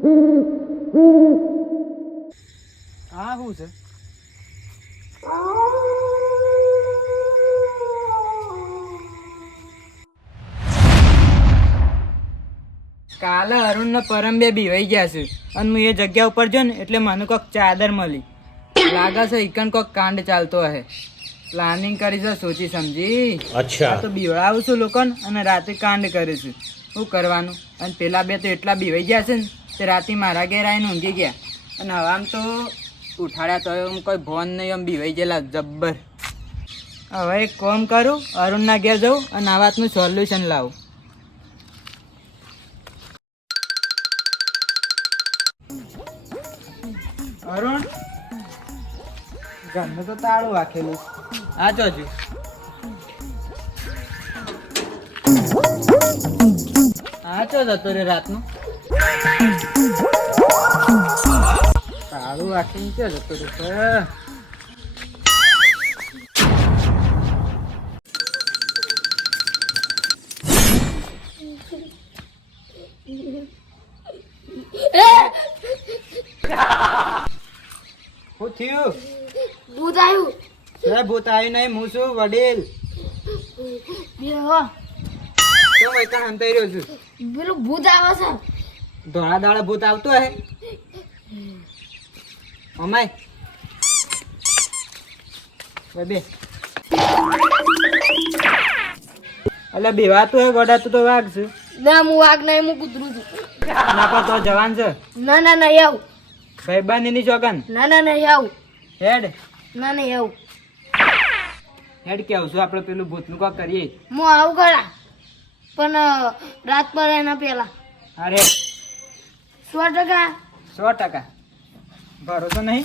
હા શું છે? કાલે અરુણ ને પરમ બે બીવાઈ ગયા છે અને હું એ જગ્યા ઉપર જો ને એટલે મને કોક ચાદર મળી. લાગે છે ઈકન કોક કાંડ ચાલતો હે. પ્લાનિંગ કરી છે સોચી સમજી. અચ્છા તો બીવડાવું છું લોકોને અને રાતે કાંડ કરે છે. શું કરવાનું? અને પેલા બે તો એટલા બીવાઈ ગયા છે ને તે રાતે મારા ઘેર આવીને ઊંઘી ગયા અને હવે આમ તો ઉઠાડ્યા તો એમ કોઈ ભોન નહીં, એમ બીવાઈ ગયેલા જબ્બર. હવે એક કામ કરું, અરુણના ઘેર જવું અને આ વાતનું સોલ્યુશન લાવું. અરુણ, ઘરનું તો તાળું રાખેલું. હા જોજો. હા ચો જતો રે રાતનું તાળું રાખીને ક્યાં જતો રે? શું થયું? ભૂત આવ્યું. ભૂત આવ્યું નહીં, હું છું વડીલ. તો વૈકાણ હંતાઈ રહ્યો છું. પેલું ભૂત આવે છે. ધોળા દાડા ભૂત આવતો હે અમાય બે એટલે બેવાતું હે ગોડાતું તો વાઘ છે. ના હું વાઘ નહીં, હું કૂતરું છું. ના પણ તો જવાન છે. ના ના નહીં આવું. ભાઈબાની ની ચોકન. ના ના નહીં આવું. હેડ ના નહીં આવું. હેડ કેવું છું આપણે પેલું ભૂતનું કોક કરીએ. હું આવું ખરા પણ રાત પર એના પેલા. અરે 100%. 100% ભરોસો નહીં.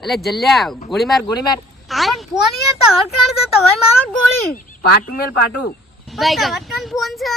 એટલે જલ્યા ગોળી માર ગોળી માર. આ ફોન યાર તો હરકાણ છે તો ભાઈ મારો ગોળી. પાટું મેલ પાટું. ભાઈ હરકાણ ફોન છે.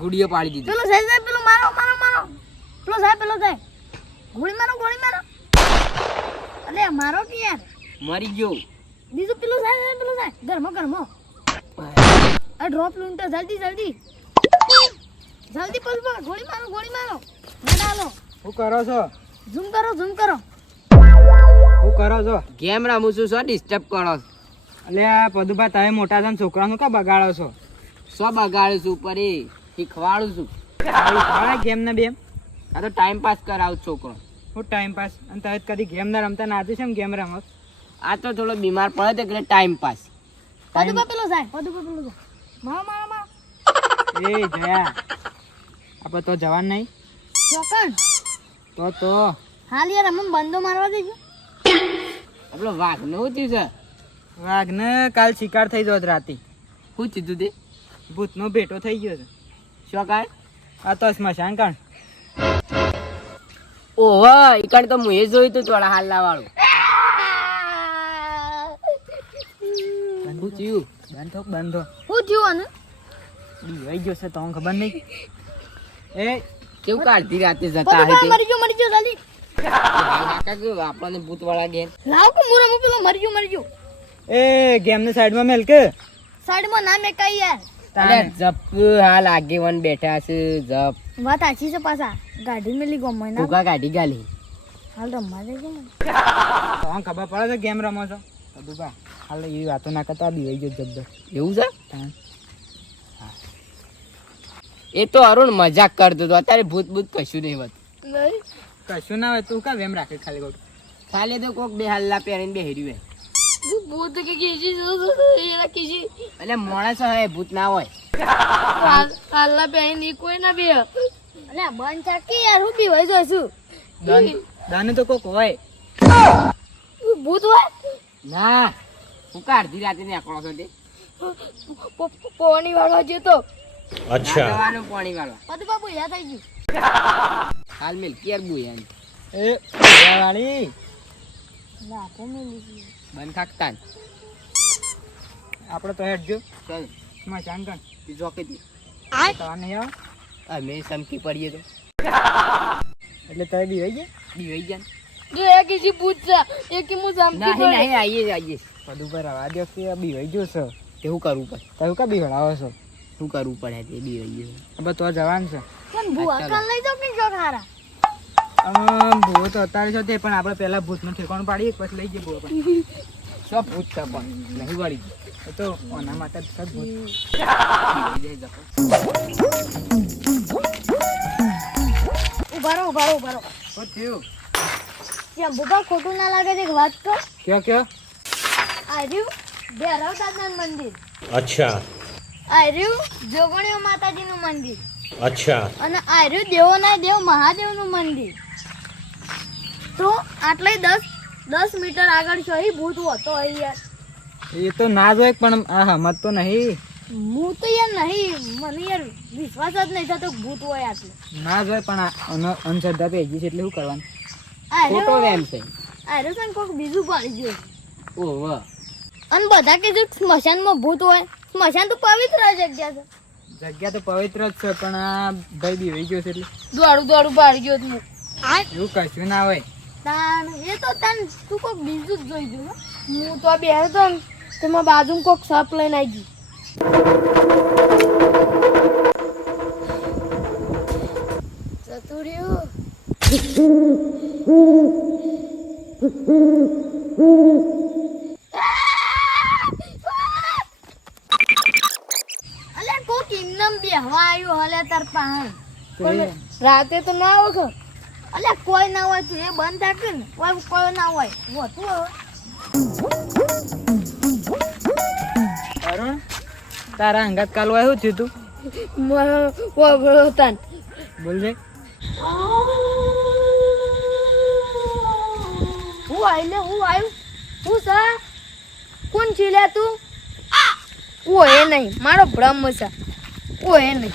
ગુડીઓ પાડી દીધી. પેલો સાહેબ પેલો મારો મારો મારો. પેલો સાહેબ ગોળી મારો ગોળી મારો. અલે મારો કે યાર મરી ગયો. બીજું પેલો સાહેબ ઘરમાં આ ડ્રોપ લૂન તો જલ્દી જલ્દી પલ્પા ગોળી મારો ના ડાલો. શું કરો છો? ઝૂમ કરો શું કરો છો? ગેમ રમું છું, શું ડિસ્ટર્બ કરો? એટલે આ પદુભા તમે મોટા થઈને છોકરાનું કા બગાડો છો? શું બગાડું છું? ઉપર એ શીખવાડું છું. ગેમ ને બેમ આ તો ટાઈમ પાસ કરાવું છોકરો. હું ટાઈમ પાસ? અને તમે કદી ગેમ ના રમતા નાતી છે ગેમ રમો? આ તો થોડો બીમાર પડે તો એટલે ટાઈમ પાસ. પદુભા પેલો જાય મારો એ જયા આપણે તો જવાન નહીં ચોકન તો હાલ યાર અમને બંધો મારવા દેજો. આપણો વાઘ નો થયું છે. વાઘ ને કાલ શિકાર થઈ ગયો રાતે. શું થયું તે? ભૂતનો ભેટો થઈ ગયો છે. શું કાળ? આ તો સ્મશાન કાંડ. ઓહો ઈકણ તો હું એ જોયું તું થોડા હાલના વાળું. શું થયું? બંધો શું થયું આને? બીવાઈ ગયો છે તો ખબર નહીં. એ કેવું કાઢતી રાતે જતા હે તે? મરી ગયો જલ્દી કાકા કે આપણને ભૂત વાળા ગેમ લાવ કે મુરા પેલો મરી ગયો. એ ગેમ ને સાઈડમાં મેલ કે સાઈડમાં ના મેં કઈ યાર. અરે જપ હાલ આગેવાન બેઠા છે. જપ વાત સાચી છે. પાછા ગાડી મેલી ગમે ના ભૂકા કાઢી ગાલી. હાલ રમવા દેજો ને. તો ખબર પડે છે ગેમ રમો છો પદુભા? હાલ એવી વાતો ના કરતા બીવાઈ ગયો જબ્બર. એવું છે? એ તો અરુણ મજાક કરતો હતો. અત્યારે ભૂત કશું નહીં હોતું. કશું ના હોય તું કા વેમ રાખે ખાલી ગોળ ખાલી તો કોક બે હાલ્લા પહેરીને બેહર્યું હે. ભૂત કે કીજી એના કીજી એટલે માણસ હોય ભૂત ના હોય. હાલના પેણી ની કોઈ ના બે. અલે બંધ ચાકી યાર હું બીવાઈ જોઈશું. દાને તો કોક હોય. ભૂત હોય ના હું કાઢી રાતે નીકળો છો તે પોણી વાળવા જતો. અચ્છા જવાનું પાણી વાળવા. પદુ બાબુ યાદ આવી ગયું. હાલ મેલ કેર બુયા એ વાળી લાપો મેલી બંધ થાકતા આપણે તો હેડ જો ચાલ સ્મશાન કાંડ બીજો કે દી તવા નહીં આવે. અમે સમકી પડીએ તો એટલે તમે બીવાઈ ગયા? બીવાઈ ગયા જો એક કીજી ભૂત છે એક કી હું જામતી નહીં પડે. નહીં આવીએ પદુભા રવા દો કે બીવાઈ ગયો છો. તેવું કરવું પડે. તમે કા બીવડાવો છો? શું કરવું પડે તે બી હોય હવે તો જવાનું છે પણ ભૂવા કાલ લઈ જાઓ કે જો ખારા ભૂવો તો અત્યારે છે તે પણ આપણે પહેલા ભૂતનું ઠેકાણું પાડીએ પછી લઈ જઈએ ભૂવો પણ શું પૂછતા પણ નહીં વળી એ તો ઓના માટે જ છે ભૂત ઉભા રહો શું થયું ત્યાં ભૂપા ખોટું ના લાગે છે એક વાત કહું કયો આ રહ્યું ભૈરવ દાદાનું મંદિર अच्छा આ રહ્યું જોગણીઓ માતાજીનું મંદિર अच्छा અને આ રહ્યું દેવોના દેવ મહાદેવનું મંદિર તો આટલે 10 મીટર આગળ છે અહીં ભૂત હોતો હોય યાર એ તો ના જોય પણ આ હમત તો નહીં હું તો યાર નહીં મને યાર વિશ્વાસ જ નહીં થતો કે ભૂત હોય આટલે ના જોય પણ અંધશ્રદ્ધા પેજી છે એટલે શું કરવાનું આ ખોટો રહ્યું વેમ છે આ રહ્યું છે ને કોઈક બીજું પાડી ગયું ઓહ અને બધા કે જો સ્મશાનમાં ભૂત હોય સ્મશાન તો પવિત્ર જગ્યા છે જગ્યા તો પવિત્ર જ છે પણ આ ભાઈ બીવાઈ ગયો છે એટલે દોડું પાડી ગયો તું એવું કશું ના હોય તાન એ તો તાન તું કોક બીજું જ જોઈ ગયું હું તો બેહ્યો તો ને તેમાં બાજુમાં કોક સપ લઈને આવી ગયું જતું રહ્યું અલે કોક ઇન્નમ બેહવા આવ્યું હલે તાર પાસે તો એ- રાતે તો ના આવે કે અલ્યા કોઈ ના હોય તું એ બંધ થાકે ને કોઈ ના હોય હોતું હવે અરુણ તારા અંગાત કાલવા એવું થયું તું તાન બોલજે હું આવ્યું હું સા કોણ છીલે તું ઓ એ નહીં મારો બ્રહ્મ છે ઓ એ નહીં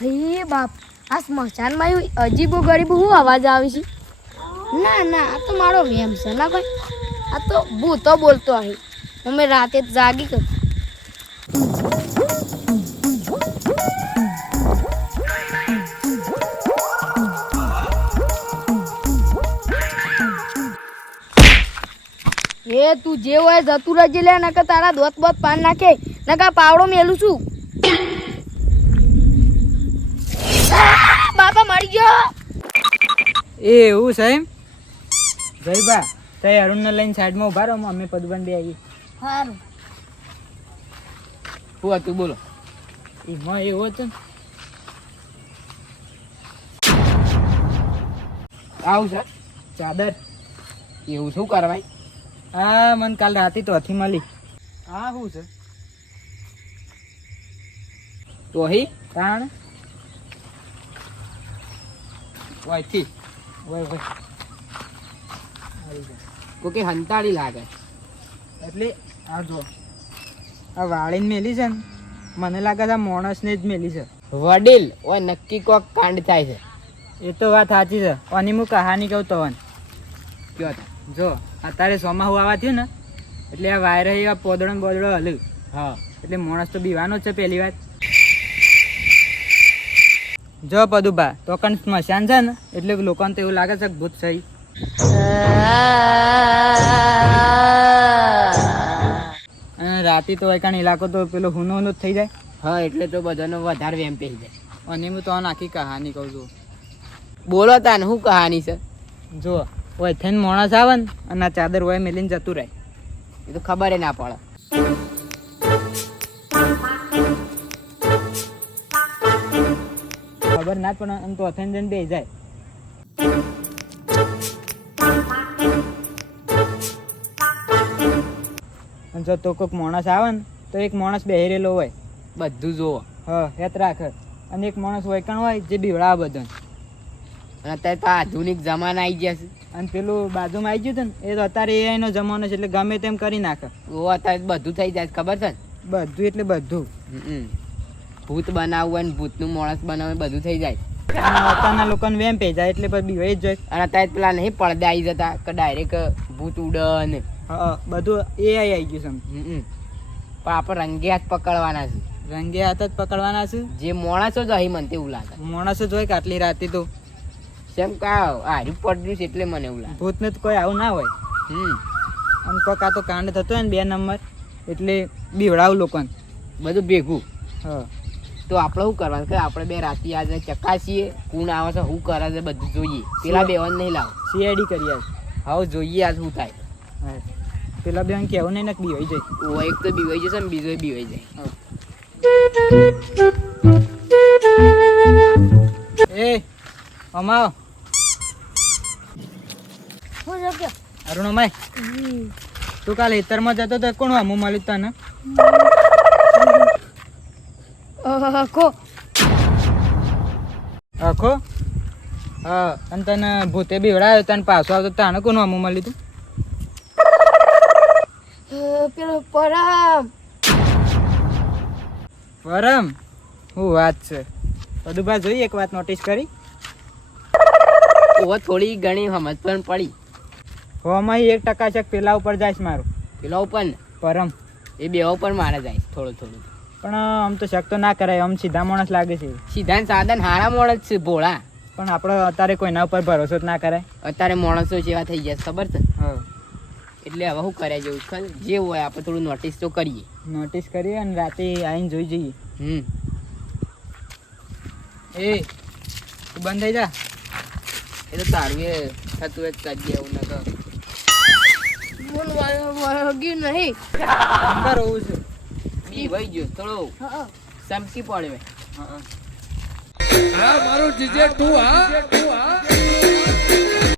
હે બાપ આ સ્મશાનમાં એવું અજીબો ગરીબ હું અવાજ આવે છે ના આ તો મારો વેમ છે ના કોઈ આ તો ભૂતો બોલતો અહીં અમે રાતે જ જાગી કર એ તું જે હોય જતું રહેજે લે નકર તારા દોત બોત પાન નાખે નકર પાવડો મેલું છું બાપા મરી ગયો એ એવું છે એમ જય બા તે અરુણને લઈને સાઈડમાં ઉભા રહો અમે પદબન બે આવી સારું શું હતું બોલો એમાં એવું હતું ને આવું છે ચાદર એવું શું કરવાય હા મને કાલ રાતે તો હતી મળી હા શું છે તો અહીં તાણ વાયથી હોય આવી જા. કોઈ હંતાળી લાગે એટલે આ જો આ વાળીને મેલી છે ને મને લાગે છે આ માણસને જ મેલી છે વડીલ ઓય નક્કી કોક કાંડ થાય છે એ તો વાત સાચી છે અને હું કહાની કહું તો કયો હતા જો અત્યારે ચોમાસું આવવા થયું ને એટલે આ વાયર એવા પોદળો ને બોદળો હલ્યું હા એટલે માણસ તો બીવાનો જ છે પહેલી વાત જો પદુબા તો કણ સ્મશાન છે ને એટલે લોકોને તો એવું લાગે છે કે ભૂત સહી અને રાતે તો એક ઇલાકો તો પેલો હુનો હુનો જ થઈ જાય હા એટલે તો બધાનો વધારે વેમ પેઈ જાય અને હું તો આખી કહાની કહું છું બોલો તાન શું કહાની છે જો હોય થઈને માણસ આવે ને અને આ ચાદર હોય મેલીને જતું રહે એ તો ખબર ના પડે ખબર ના જ પડે અને તો અથાઈને જઈને બેસી જાય અને જો તો કોઈક માણસ આવે ને તો એક માણસ બેહી રહેલો હોય બધું જોવો હા હેત રાખે અને એક માણસ હોય કણ હોય જે બીવડા બધું અને અત્યારે તો આધુનિક જમાના આવી ગયા છે અને પેલું બાજુમાં આવી ગયું હતું ને એ તો અત્યારે AI નો જમાનો છે એટલે ગમે તેમ કરી નાખે ઓ અત્યારે બધું થઈ જાય છે, ખબર છે ને? બધું એટલે બધું હમ. ભૂત બનાવવું હોય ને ભૂતનું માણસ બનાવવું હોય બધું થઈ જાય અને અત્યારના લોકોને વેમ પે જાય એટલે પછી બીવાઈ જ જાય અને અત્યારે પેલા નહીં પડદા આવી જતા કે ડાયરેક્ટ ભૂત ઉડન હા બધું AI આવી ગયું છે પણ આપણે રંગે હાથ પકડવાના છે રંગે હાથ જ પકડવાના છે જે માણસો જ અહીં મને તેવું લાગે માણસો જ હોય કે આટલી રાતે તો જેમ કા હાર્યું પડ્યું છે એટલે મને એવું લાગે. ભૂતને તો કોઈ આવું ના હોય. અને કોક આ તો કાંડ થતો હોય ને 2 નંબર એટલે બીવડાવું લોકોને. બધું ભેગું. હા તો આપણે શું કરવાનું કે આપણે બે રાતે આજે ચકાસીએ કોણ આવે છે શું કરે છે બધું જોઈએ. પેલા બેવાને નહીં લાવો. સીઆઈડી કરી આવ. હવે જોઈએ આજ શું થાય. હા પેલા બેન કેવું નહીં ને બીવાઈ જાય. ઓ એક તો બીવાઈ જશે ને બીજો બીવાઈ જાય. એ અમાવ હું જગ્યા અરુણમાય તું કાલે હેતરમાં જતો તો કોણ હમું મળ્યું તને? કો આખો હા અને તને ભૂતે બીવડાયો તને પાછો આવતો તને કોણ હમું મળ્યું તું? પેલો પરમ પરમ શું વાત છે? બધું બા જોઈ એક વાત નોટિસ કરી. ઓ થોડી ઘણી સમજ પણ પડી. હોમાં 1% પેલા ઉપર જાય છે મારું પેલા ઉપર ને પરમ. એ બે ઉપર મારે જાય થોડું થોડું. પણ આમ તો શક તો ના કરાય. આમ સીધા માણસ લાગે છે સીધા સાધન હારા માણસ છે ભોળા. પણ આપણે અત્યારે કોઈના ઉપર ભરોસો જ ના કરાય. અત્યારે માણસો જેવા થઈ ગયા છે, ખબર છે? હા એટલે હવે શું કર્યા જેવું ખબર જે હોય આપણે થોડું નોટિસ તો કરીએ. નોટિસ કરીએ અને રાતે આવીને જોઈ જઈએ. એ તું બંધ થઈ જા. એ તો તારું એ થતું જ કરીએ એવું ન કર. વળગ્યું નહીં. અંદર હોવું છે. બી વહી ગયો થોડો હા સમકી પડે. હા હા મારું જીજે તું હા